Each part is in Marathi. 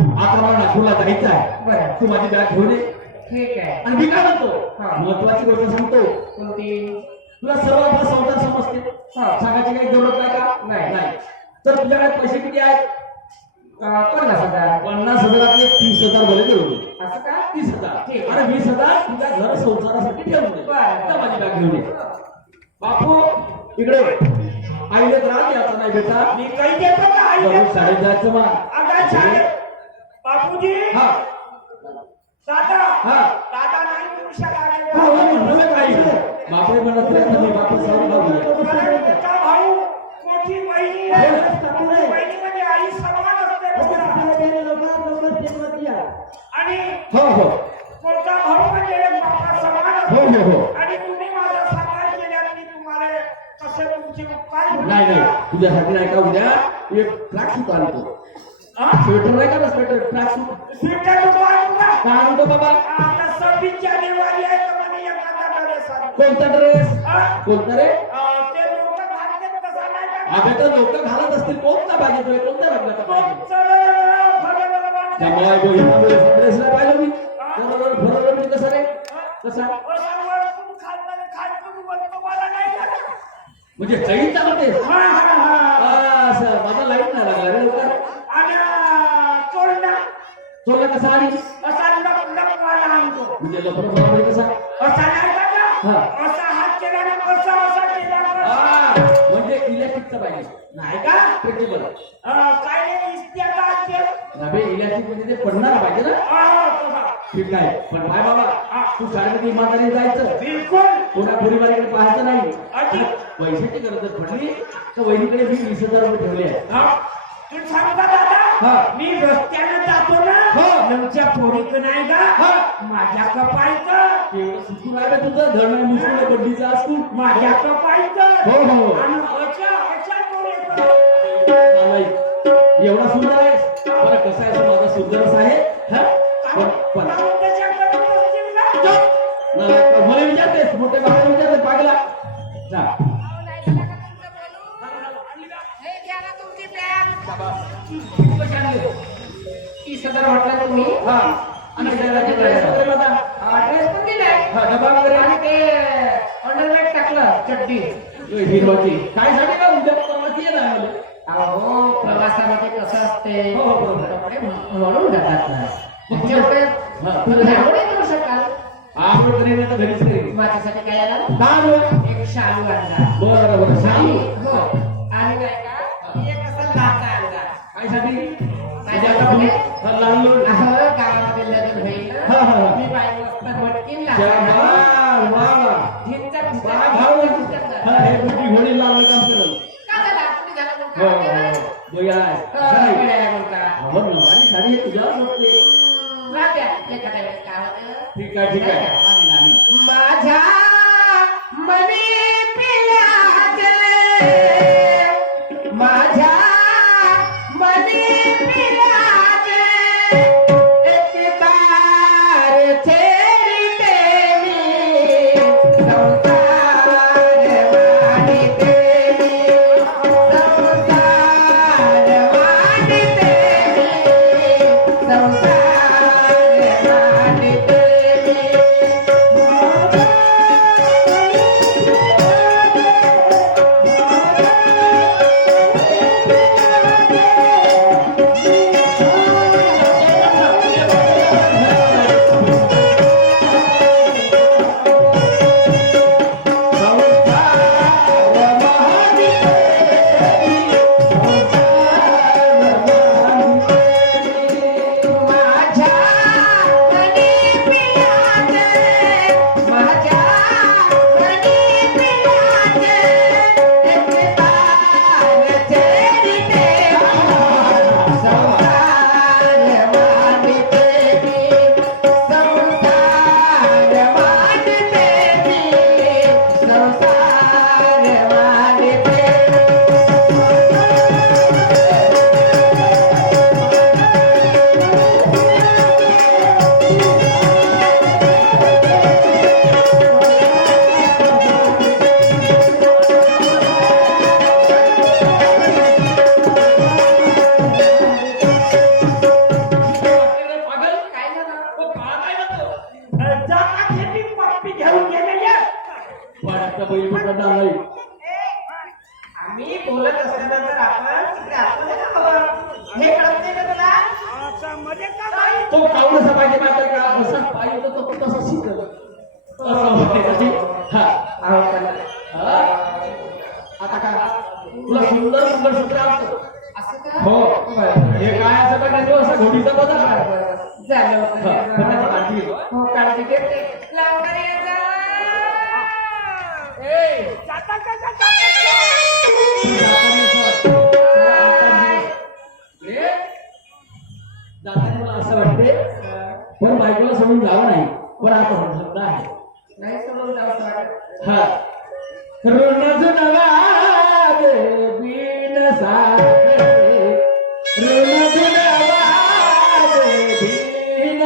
आता मला नागपूरला जायचं आहे. बरं. तू माझी बॅग घेऊन ये. ठीक आहे. आणि मी काय म्हणतो हा. महत्वाची गोष्ट सांगतो. कोणती? तुला सर्व आपला संसार समजते. हा. सांगायची काही जरूरत नाही का? नाही. तर तुझ्याकडे पैसे किती आहेत? 50,000. 50,000 30,000 भले देऊ. असं का? 30,000 ठीक. आणि 20,000 तुझ्या घर संसारासाठी ठेवून दे. बरं. तर माझी बॅग घेऊन ये. बापू इकडे आईला त्रास द्यायचा नाही बेटा. मी काही देतो का आई बरोबर शाळेत जायचं मग. अगं शाळेत बापूजी हा दादा हा दादा नाही पुरुषा हो हो म्हणतो मी काही बापरे म्हणत नाही मी बापू सर्व भाऊ मोठी बहिणी आहे. मोठी बहिणी म्हणजे आई समान असते आणि हो हो मोठा भाऊ म्हणजे बापा समान हो असतो. हो हो आणि तुम्ही माझा सन्मान केल्याने मी तुम्हाला कसे तुमचे उपकार नाही नाही तुझ्यासाठी नाही का उद्या एक ट्रॅक सूट आणतो. स्वेटर नाही का स्वेटर ट्रॅक सूट स्वीटर का काय आणतो बाबा. आता 26 जानेवारी आहे तर मला एखादा ड्रेस आणा. कोणता ड्रेस हा? कोणता रे. ते लोक घालतात तसा नाही का? अगं तर लोक घालत असतील कोणता पाहिजे कोणता लागला तो सरळ फरक वाटतं. त्यामुळे ड्रेस नाही पाहिलं मी बरोबर मी कसा रे कसा वरतून खालनं खालतून वरतून मला नाही लागत. म्हणजे चैन चालवते. हा, हा, हा. असं माझा लाईट नाही लागला रे लवकर. आणि तोंडा चोला कसा आणि असा लप वाला आणतो. म्हणजे लवकर बरोबर कसा असा नाही का? हा. असा हात केल्याने असा केल्याने म्हणजे इलेक्ट्रिकचा पाहिजे नाही का? फ्लेक्सिबल काय नाही इस्त्याचा हात नव्हे इलेक्ट्रिक म्हणजे ते पडणार पाहिजे ना. ठीक आहे पण काय बाबा तू शाळेमध्ये इमानदारी जायचं बिलकुल कोणा परिवाराकडे पाहायचं नाही. अगदी. पैशाची गरज पडली तर वहिनीकडे मी 20,000 रुपये ठेवले आहेत. तू सांगता दादा हा. मी रस्त्याने जातो ना हो. तुमच्या पोरीक नाही का हा. माझ्या कपायचं एवढं सुटून आहे का तुझं धड नाही मुसळ बड्डीचा असतो. माझ्या कपायचं हो हो आणि अशा पोरीचं. नाही. एवढा सुंदर आहे बरं कसा आहे तो माझा सुंदरच आहे हा? पण त्याच्याकडे बसतील का? मला विचारतेस मोठे बाबा विचारते पागला जा. कशी आणली? 30,000 म्हटलं तुम्ही. हा आणि ड्रेस वगैरे माझा ड्रेस पण दिलाय हा डबा वगैरे आणि ते अंडरवेअर टाकलं चड्डी. हिरवाची काय साठी का उद्या परवाची आहे ना आम्हाला. अहो प्रवासामध्ये कसं असते हो, हो, बरोबर. कपडे म्हणून जातात ना. मग जेवढे हा. तुम्ही एवढे करू शकाल. आपण करेन आता घरीच करेन. माझ्यासाठी काय आला? दाल एक शालू आणला बरं बरं आणि सांग हो आणि नाही का एक असं लाटा आणला. काय साठी म्हणजे आता तुम्ही लहान लोक अहो गावामध्ये लग्न होईल ना. हा, हा, हा. मी बाई मस्त भटकीन वा वा वा झिंचा वा भाऊ हा हे मोठी घोडी लावलं काम करत हो बोया हो ना आणि साडी हे तुझ्यावर नसते. ठीक आहे ठीक आहे आणि नाही माझ्या मनी पिलाचे माझ्या मनी पिलाचे एक तार छेडते मी संसार वाढते मी संसार वाढते मी संसार वाढते मी म्हणजे का बाई तो काऊन असा पाहिजे माहिती का असा पाहिजे तो तसा शिकल असं होते हा हा? आता का तुला सुंदर सुंदर सूत्र असतं असं का हो हे काय असं का तो असा घोडीचा बदल झालं खंडाची काळजी घे. हो काळजी घेते लवकर ये जा. जाता का जाताना मला असं वाटते पण बायकोला सोडून जावं नाही पण आता धंदा आहे नाही सोडून जाऊ वाटत हा ऋण जुनवाद बीन सागरे ऋण जुनवाद बीन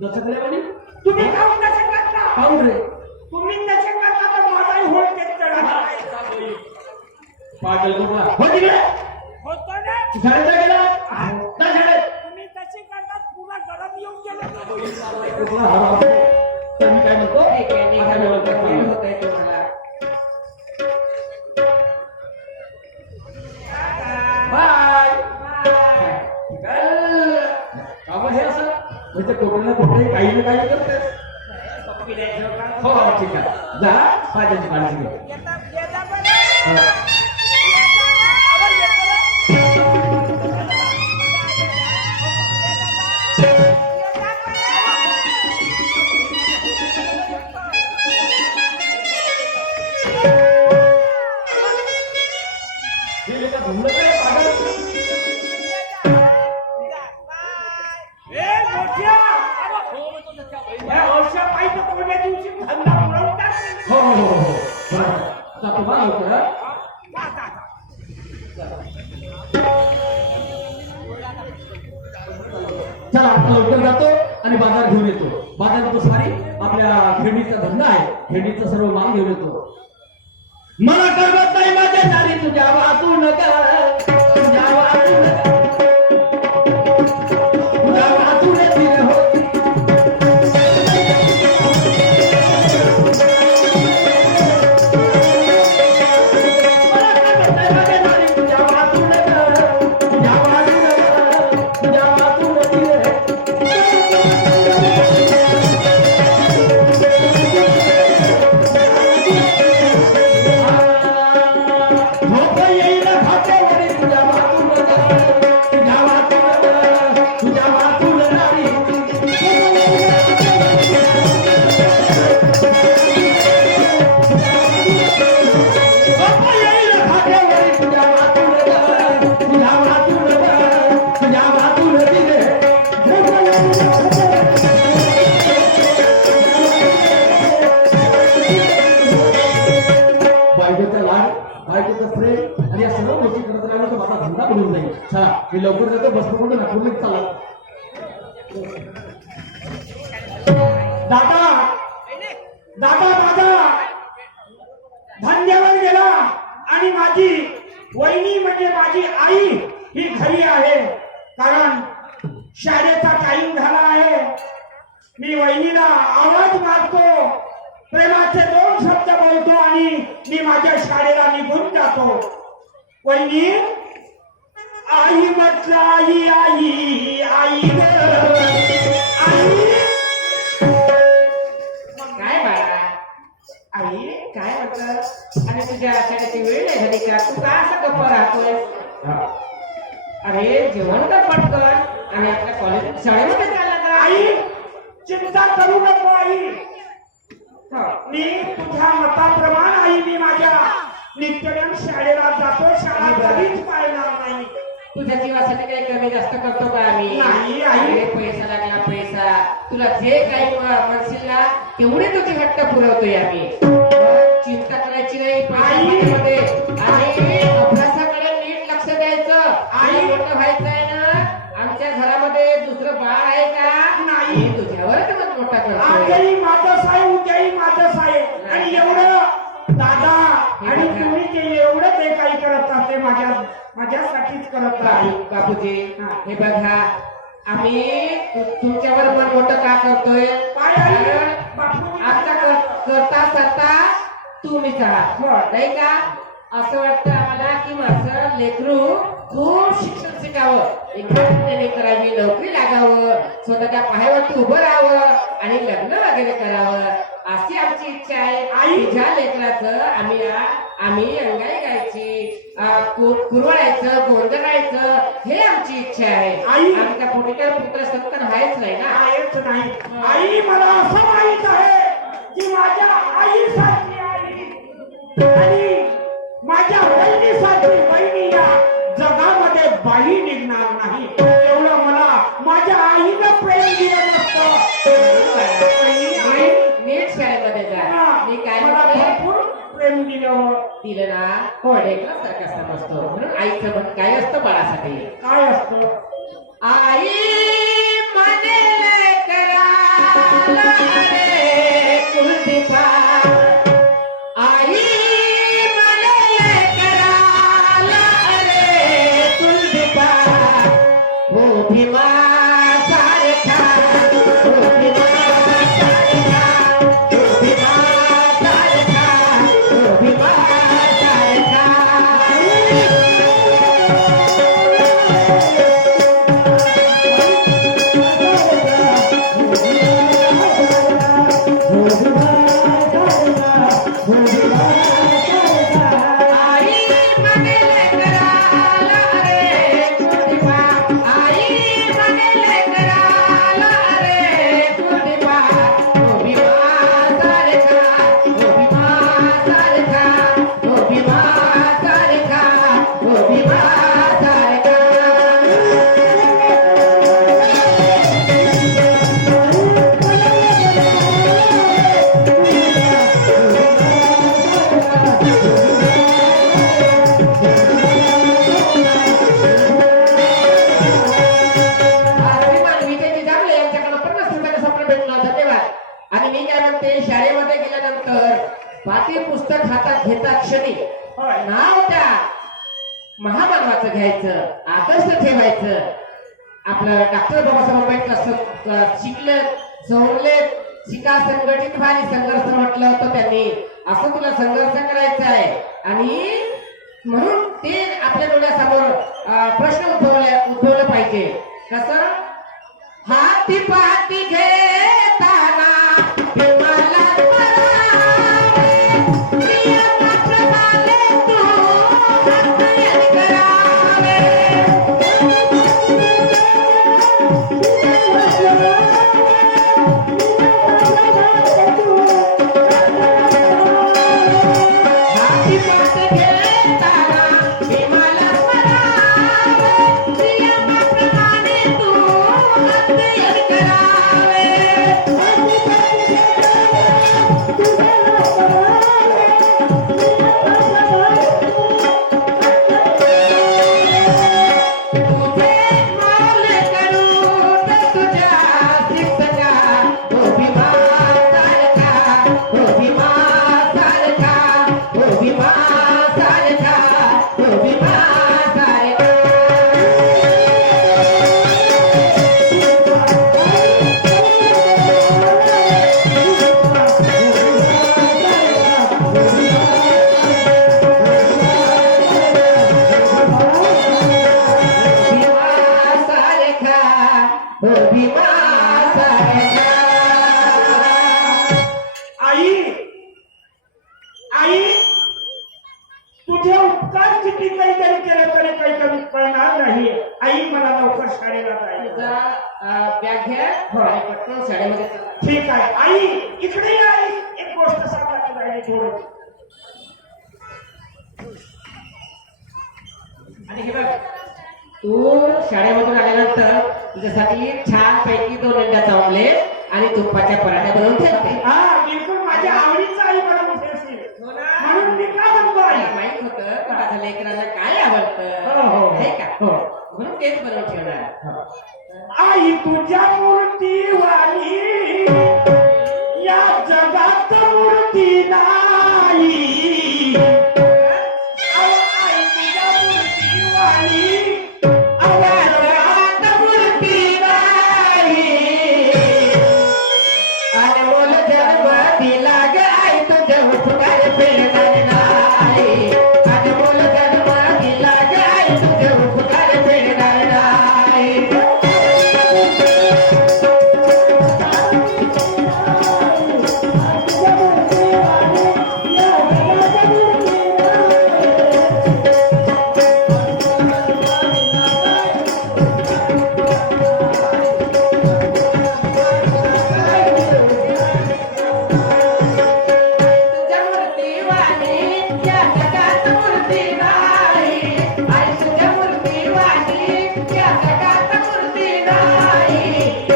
दचकल्यावानी तुम्ही काऊन तसे करता पाहून रे तुम्ही तसे करता तर माझाही होत देत पागल कुठला हो तिकडे होतो ना तू शाळेत गेला ना शाळेत तुम्ही तसे करता पुन्हा गरम येऊन गेलं कुठला हराम तर मी काय म्हणतो आता मी म्हणतो होतंय तुम्हाला बाय काम हे असं म्हणजे कुठे कुठे काही ना काही करतेस हो हो ठीक आहे जा पाहिजे काळजी घे येता बरं हे लेका घुमलं काय पागल हो हो हो हो जातो बा लवकर चला आता लवकर जातो आणि बाजार घेऊन येतो बाजारात सारी आपल्या खेडीचा धंदा आहे खेडीचा सर्व माल घेऊन येतो मला करमत नाही माझ्या नारी तुझ्या वाचून तुझ्या वाचून तुझ्या वाचून तिने होती बायकोचं प्रेम आणि या सर्व गोष्टी करत राहिलो तर माझा धंदा बुडून जाईल. चला मी लवकर जातो, बस पकडून नागपूरला चालला. दादा दादा दादा धंद्यावर गेला आणि माझी वहिनी म्हणजे माझी आई ही घरी आहे, कारण शाळेचा टाइम झाला आहे. मी वहिनीला आवाज मारतो, प्रेमाचे 2 शब्द बोलतो आणि मी माझ्या शाळेला निघून जातो. वहिनी, आई म्हटलं आई आई आई ग, आई. काय बाळा आई काय म्हणत आणि तुझ्या शाळेची वेळ नाही झाली का? तू का असं गप्प राहतोय? अरे जेवण कर पटकन आणि आपल्या कॉलेज शाळेमध्ये चालला का? आई चिंता करू नको आई. हो. मी तुझ्या मताप्रमाणे आई मी माझ्या नित्यनेम शाळेला जातो, शाळा कधीच पाळणार नाही. तुझ्या जीवासाठी काही कमी जास्त करतो का आम्ही? नाही, आई. अरे पैसा लागला पैसा, तुला जे काही म्हणशील ना तेवढे तुझे हट्ट पुरवतोय आम्ही. चिंता करायची नाही पैशामध्ये आणि अभ्यासाकडे नीट लक्ष द्यायचं. आई मोठं व्हायचं आहे ना, आमच्या घरामध्ये दुसरं बाळ आहे का? नाही. मी तुझ्यावरच मत मोठा करतोय. आजही माझं साहेब, उद्याही माझं साहेब. आणि एवढं दादा आणि तुम्ही जे एवढं ते काही करत असते माझ्यासाठीच करत आहे. बापूजी हे बघा, आम्ही तुमच्यावर मन मोठं का करतोय? काय आहे? कारण बापू आता करता करता तुम्हीच आहात, नाही का? असं वाटतं आम्हाला की माझं लेकरू खूप शिक्षण शिकावं, एखाद्याने करावी, नोकरी लागावं, स्वतःच्या पायावरती उभं राहावं आणि लग्न वगैरे करावं, अशी आमची इच्छा आहे. आई. तुझ्या लेकराचं आम्ही अंगाई गायची, कुरवडायचं, गोंधळायचं हे आमची इच्छा आहे. आई. आमच्या पोटी तर पुत्र सत्तर आहेच नाही ना. आहेच नाही. आई मला असं माहित आहे की माझ्या आईसारखी आई आणि माझ्या बहिणीसारखी बहिणी या जगामध्ये बाई निघणार नाही. एवढं मला माझ्या आईनं प्रेम दिलं नसतं. नीट शाळेमध्ये जा. मी काय मला म्हणते, भरपूर प्रेम दिलं. दिलं ना हो लेकरासारखं समजतो. म्हणून आईचं पण काय असतं बाळासाठी? काय असतं? आई म्हणे लेकराला रे कुलदीपा, आई म्हणे लेकराला रे कुलदीपा, हो भीमा सारखा, हो भीमा सारखा, हो भीमा सारखा, हो भीमा सारखा. आई म्हणे लेकराला रे कुलदीपा, आई म्हणे लेकराला रे कुलदीपा, हो भीमा सारखा, हो भीमा सारखा, हो भीमा सारखा, हो भीमा सारखा. श्रीमान विजयजी जांभळे यांच्याकडे 50 रुपयाचं स्वप्न भेटलं. धन्यवाद. आणि मी काय म्हणते, शाळेमध्ये गेल्यानंतर पाठी पुस्तक हातात घेता क्षणी नाव त्या महामानवाचं घ्यायचं, आदर्श ठेवायचं. आपलं डॉक्टर बाबासाहेब आंबेडकर शिकले, सवरले, शिका, संघटित व्हा आणि संघर्ष म्हटलं होतं त्यांनी. असं तुला संघर्ष करायचा आहे आणि म्हणून ते आपल्या डोळ्यासमोर प्रश्न उद्भवला पाहिजे. कसं? हाती पाती घेताना भीमाला स्मरावे, प्रियमाप्रमाणे तू हातयन करावे. हाती पाती आई तुझे उपकार किती काही जरी केलं तरी काही कमी पडणार नाही. आई मला लवकर शाळेला जायचं. तुझा बॅग घ्या हो. आणि पटकन शाळेमध्ये चला. ठीक आहे. आई इकडे ये आई. एक गोष्ट सांगायची राहिली थोडी. आणि हे बघ तू शाळेमधून आल्यानंतर तुझ्यासाठी छान पैकी 2 अंड्याचा ऑमलेट आणि तुपाच्या पराठ्या बनवून ठेवते. हा बिलकुल माझ्या आवडीचं आई बनवून ठेवशील. हो ना? म्हणून मी का म्हणतो आई. मला माहित होतं की माझ्या लेकरांना काय आवडतं हो, हो. आहे का हो. म्हणून तेच बनवून ठेवणार. आई तुझ्या मूर्तीवाणी या जगात मूर्ती नाही. अहो, आई तुझ्या मूर्तीवाणी या जगात मूर्ती नाही. अनमोल जन्म दिला ग आई तुझ्या उपकार फेडणार नाही. अनमोल जन्म दिला ग आई तुझ्या उपकार फेडणार नाही. तुझ्या मूर्तीवाणी या जगात मूर्ती नाही. आई तुझ्या मूर्तीवाणी या जगात मूर्ती नाही.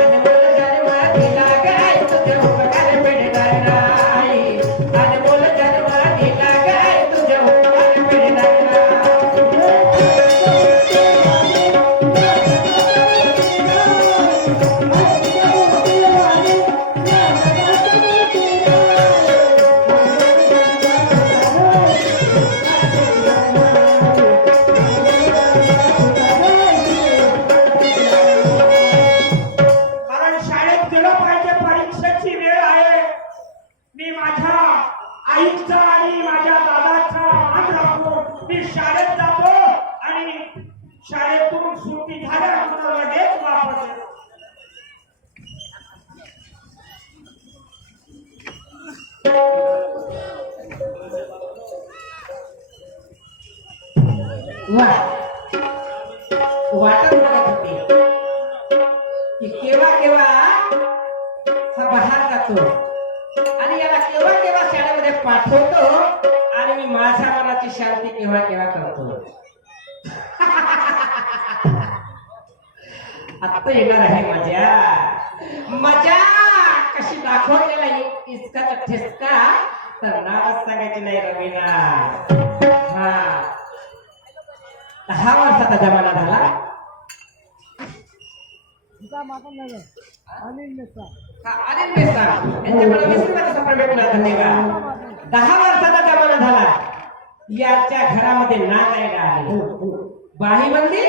अनमोल जन्म दिला ग आई तुझे उपकार फेडणार नाही. अनमोल जन्म दिला ग आई तुझे उपकार फेडणार नाही. कारण शाळेत गेलं पाहिजे. परीक्षेची वेळ आहे. मी माझ्या आईचा आणि माझ्या दादाचा मान राखून मी शाळेत जातो आणि शाळेतून सुट्टी झाल्यानंतर लगेच वापस येतो. वाटत बघत होती की केव्हा केव्हा हा बाहेर जातो आणि याला केव्हा केव्हा शाळेमध्ये पाठवतो आणि मी माझ्या मनाची शांती केव्हा केव्हा करतो. आता येणार आहे मजा. मजा कशी दाखवलेला इसका ठेसका तर नावच सांगायची नाही रवीना. हा 10 वर्षाचा जमाना झाला. अनिल मेहता यांच्याकडे 20 रुपयाचा सफर भेटला. धन्यवाद. 10 वर्षाचा जमाना झाला. याच्या घरामध्ये नाचायला आले. बाहीबंदी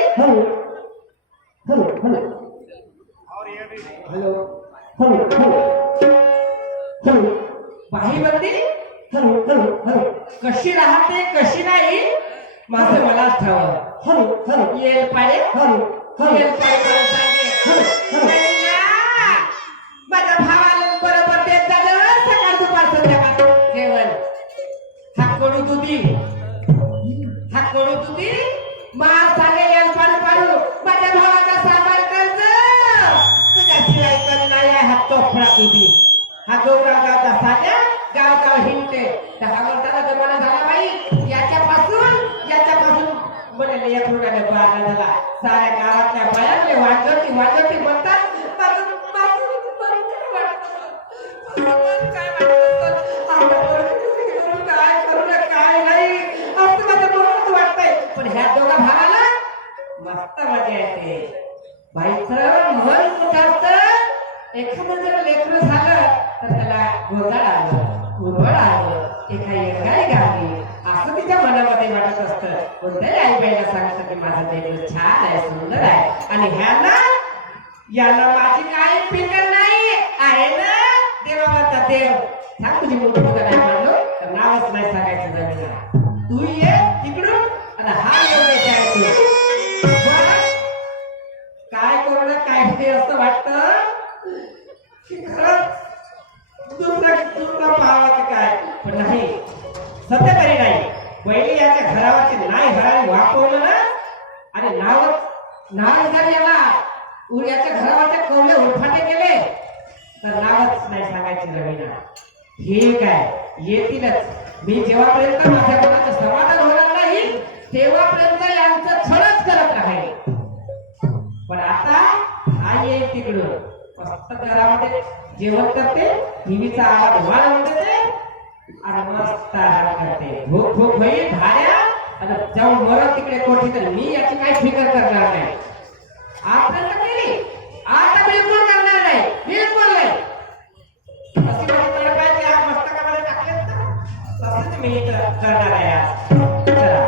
बाहीबंदी कशी राहते कशी नाही माझं मलाच ठाव. येल पाडे येल पाडे नाही ना. माझ्या भावाला बरोबर देत झालं सकाळ दुपार संध्याकाळ जेवण. हा कडू दुधी मार सांगे येल पाडू पाडू माझ्या भावाचा सांभाळ कर्ज तुझ्याशिवाय कधी नाही आहे. हा तोफडा दुधी. हा गौराव गावचा साध्या गाव हिंडते. 10 वर्षाचा जमाना झाला बाई. याच्यापासून म्हणाले 1 रुपयाने बारा झाला. साऱ्या गावातल्या बायांले वाजवती म्हणतात काय करू ना काय नाही असं माझं मस्त वाटतंय. पण ह्या दोघा भावाला मस्त मजा येते. बाईचं मन कुठं असतं. एखादं जर लेकरं झालं तर त्याला गोंधळ आलं कुरवड आलं एका एकाही गावी असं तिच्या मनामध्ये वाटत असतं. कोणत्याही आई बाईला सांगतं की माझं लेकरं छान आहे सुंदर आहे आणि याला माझी काही फिकर नाही आहे ना. देवाचा देव सांग तुझी मोठी मुलं नाही म्हणलो तर नावच नाही सांगायचं जमीन. तू ये तिकडून आणि हा एवढे काय काय करू ना काय ते असं वाटतं की खरंच दुसरा भावाचं काय पण नाही. सध्या तरी नाही. पहिले याच्या घरावरचे नाही घराने वापरलं ना आणि नाव जर याला याच्या घरावरचे कवले उलफाटे केले तर नावच नाही सांगायची रवीना. हे काय येतीलच. मी जेव्हापर्यंत माझ्या मनाचं समाधान होणार नाही तेव्हापर्यंत यांचं छळच करत राहील. पण आता आई येईल तिकडून मस्त घरामध्ये जेवण करते, टीव्हीचा आवाज वाढवून देते आणि मस्त आराम करते. भूक भूक होईल भाड्या आणि जाऊन मरत तिकडे कोठी. तर मी याची काही फिकर करणार नाही. आतापर्यंत केली, आता बिलकुल करणार नाही, बिलकुल नाही. अशी माझी तळपाय आज मस्तकामध्ये टाकलेत ना तसंच मी करणार आहे आज. चला.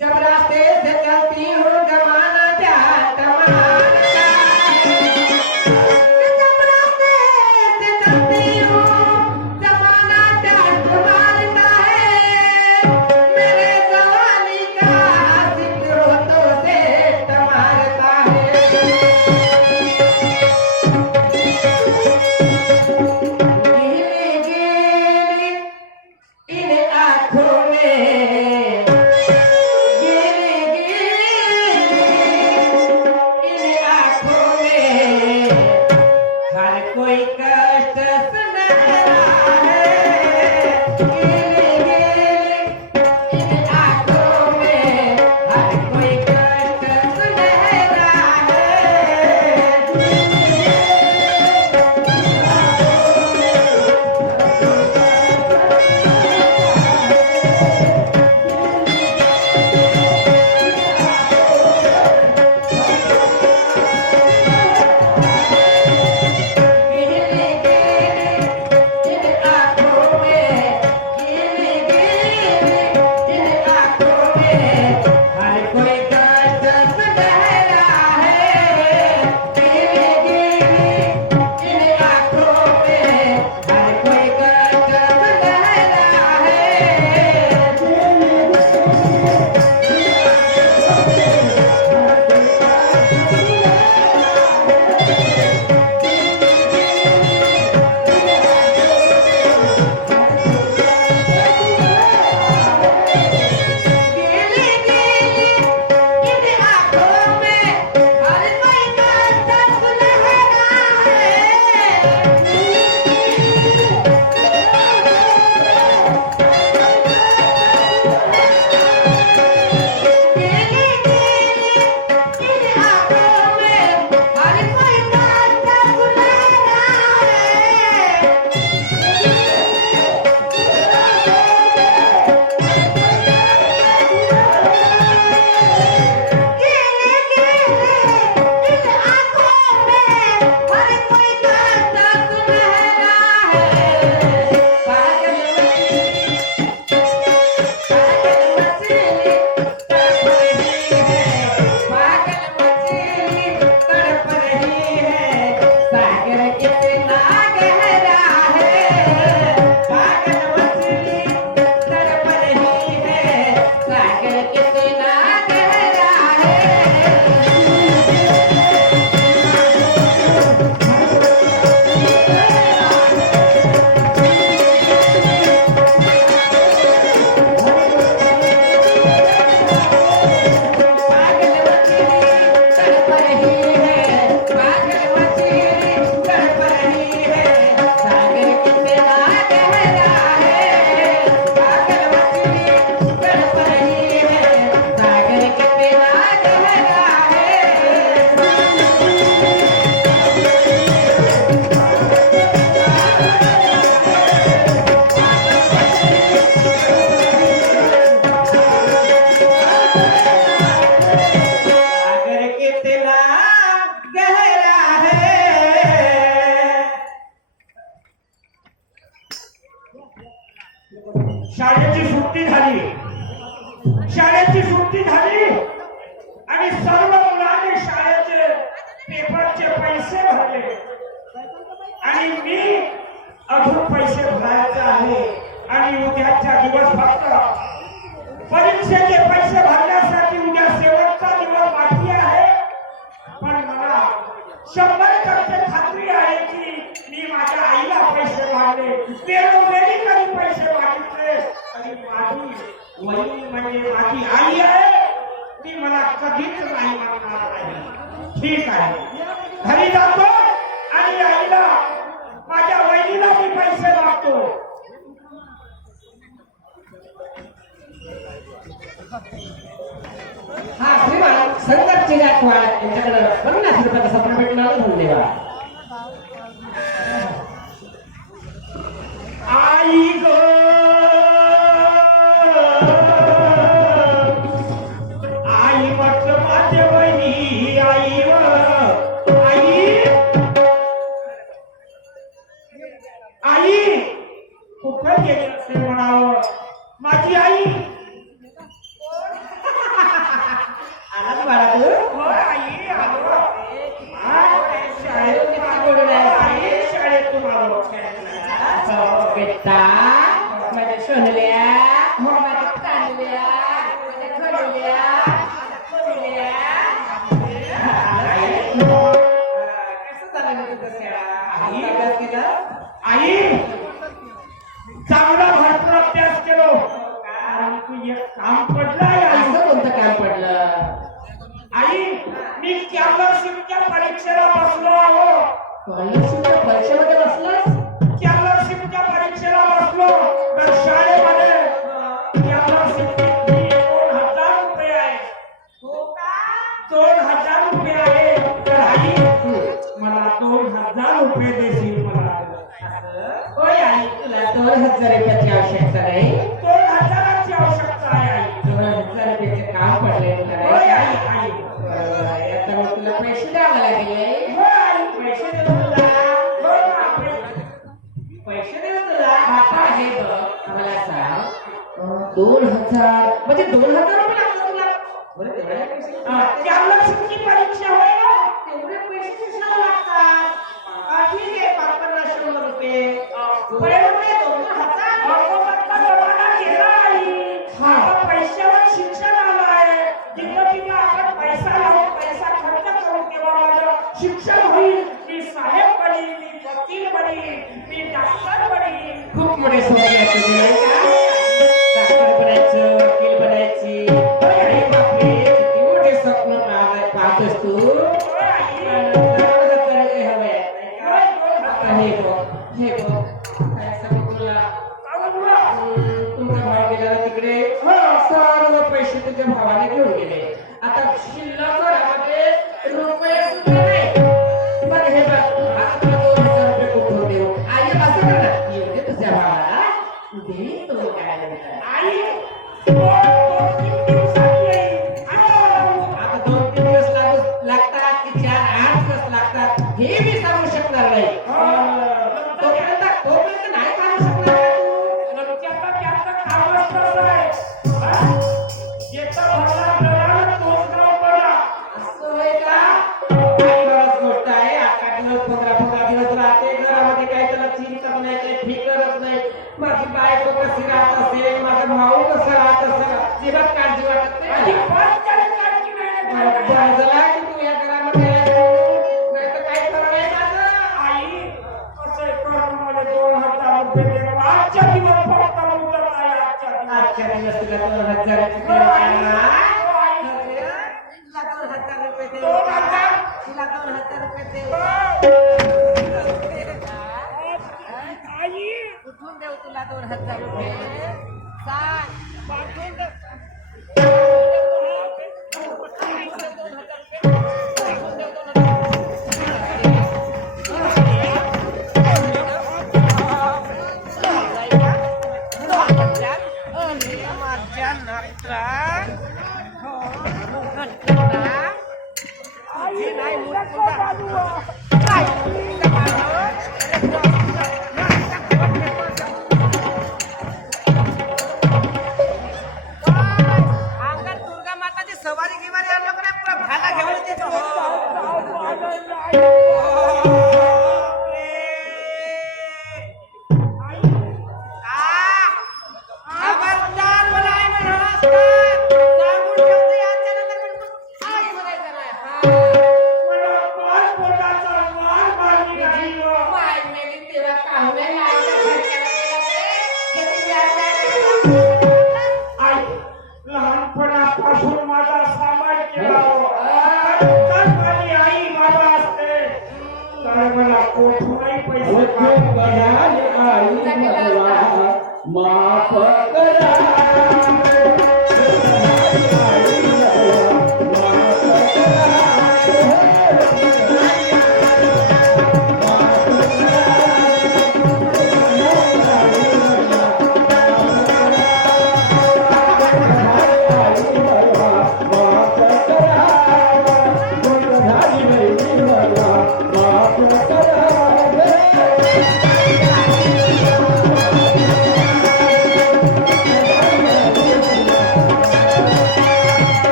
जब रास्ते से चलती हूँ जमाना क्या कमाल का है। जब रास्ते से चलती हूँ जमाना क्या कमाल का है। मेरे जवानी का जिक्र होठों से टमारता है। गीली गीली इन आँखों में कोई कष्ट सुनहरा है। गीली गीली इन आँखों में हर कोई कष्ट सुनहरा है। शाळेची सुट्टी झाली. शाळेची सुट्टी झाली आणि सर्व मुलांनी शाळेचे पेपरचे पैसे भरले आणि मी अजून पैसे भरायचे आहे आणि उद्याच्या दिवस फक्त परीक्षेचे पैसे भरण्यासाठी ती मला कधीच नाही म्हणणार नाही. ठीक आहे, घरी जातो आणि आईला माझ्या वहिनीला मी पैसे मागतो. हा श्रीमान संदर्भचे गायकवाड यांच्याकडे 50 रुपयाचा सपना भेटला. धन्यवाद. आई ग आई म्हटलं माझ्या बहिणी आई व आई कुठं गेली असे म्हणावं माझी आई. आलाच बाळा तू. हो आई आलो. शाळेतून आलो. हो बेटा माझ्या सोनल्या, हो माझ्या कांदल्या, माझ्या खडल्या, कोणल्या. कसं झालं ग तुझं शाळा? आई. अभ्यास केला? आई चांगला भरपूर अभ्यास केलो आणि तू एक काम पडलं आई. असं कोणतं काम पडलं? आई मी कॅलरशिपच्या परीक्षेला बसलो आहो. स्कॉलरशिपच्या परीक्षेमध्ये बसलास? कॅलरशिपच्या परीक्षेला बसलो तर शाळेमध्ये कॅलरशिपची फी 2000 रुपये आहे. 2000 रुपये आहे. तर आई मला 2000 रुपये देशील मला? होय आई, तुला 2000 रुपयाची आवश्यकता नाही. 2000 ची आवश्यकता आहे आई. 2000 रुपयाचे काम पडले तुला होय नाही? आई आई. आता मग तुला पैसे द्यावे लागेल. होय आई. पैसे देऊ तुला. होय आई. पैसे देऊ तुला. बापा हे बघ आम्हाला सांग. 2000 म्हणजे 2000 रुपये लागतात तुला? बरं तेवढे पैसे कॅलरशिपची परीक्षा होय ना? तेवढे पैसे कशाला लागतात? ठीक आहे 50-100 रुपये. बरं. रुपये 2000. अगोदरचा जमाना गेला आई. आता पैशावर शिक्षण आलं आहे. जिंदगीला आपण पैसा लावून पैसा खर्च करून तेव्हा माझं शिक्षण होईल. मी साहेब बनीन, मी वकील बनीन, मी डॉक्टर बनीन. खूप मोठे स्वप्न आहेत तुझे नाही का? डॉक्टर बनायचं, वकील बनायची. अरे बापरे, किती मोठे स्वप्न पाहतोस तू. होय आई. पण 2000 रुपये हवे आहेत, नाही का? होय, होय. आता हे बघ काय सांगू तुला. अगोदर. तुमचा भाव गेला ना तिकडे. सर्व पैसे तुझ्या भावाने घेऊन गेले. आता शिल्लक घरामध्ये रुपये सुद्धा नाही. बरं हे बघ, आता तुला 2000 रुपये कुठून देऊ? आई असं कर ना, येऊ दे तुझ्या भावाला, देईन तो काय म्हणतात. आई, 2-3 दिवसात येईल. आता 2-3 दिवस लागतात की 4-8 दिवस लागतात हे मी सांगू शकणार नाही. तोपर्यंत नाही सांगू शकणार का तू? त्याचं कामच कसं आहे? हा? येतं भरला गळा, तोच गाव बळा. असं होय का? काही बरंच गोष्ट आहे. 8 दिवस 15 दिवस राहते घरामध्ये, काही त्याला चिंता नाही, काही फिकरच नाही. माझी बायको कशी राहत असेल, माझा भाऊ कसं राहत असेल, अजिबात काळजी वाटत नाही. अजिबात त्याला काळजी नाही. बरं झालं की तू या घरामध्ये आहेस. नाहीतर काही खरं नाही माझं. आई, कसं आहे, करून मला 2000 रुपये दे. आजच्या दिवस फक्त मुदत आहे, आजच्या दिवस. आजच्या दिवस तुला 2000 ची हो, आई. गरज आहे. हो, आई. तुला 2000 रुपये देऊ. 2000. तुला 2000 रुपये देऊ. आई, कुठून देऊ तुला 2000 रुपये? सांग. पाठवून दे. अंगात दुर्गा माताची सवारी गिवारी आणलं का नाही, पुरा भाला घेऊन येते तो. खबरदार मला आई म्हणावं. सांगून ठेवते आजच्या नंतर पण आई म्हणायचं नाही. मला पाच बोटाचा वार मारली आई व. माय मेली तेव्हा काहुने आईच्या घरच्याला गेला ते. हे तुम्ही आता आई, लहानपणापासून माझा सामान तर माझी आई बाबा असते तर मला कोठूनही पैसे माफ करा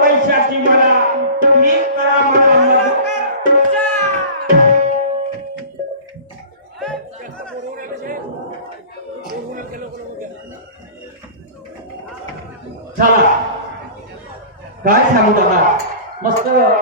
पैशाची मला तुम्ही करा मला मदत. चला काय सांगू दादा मस्त मला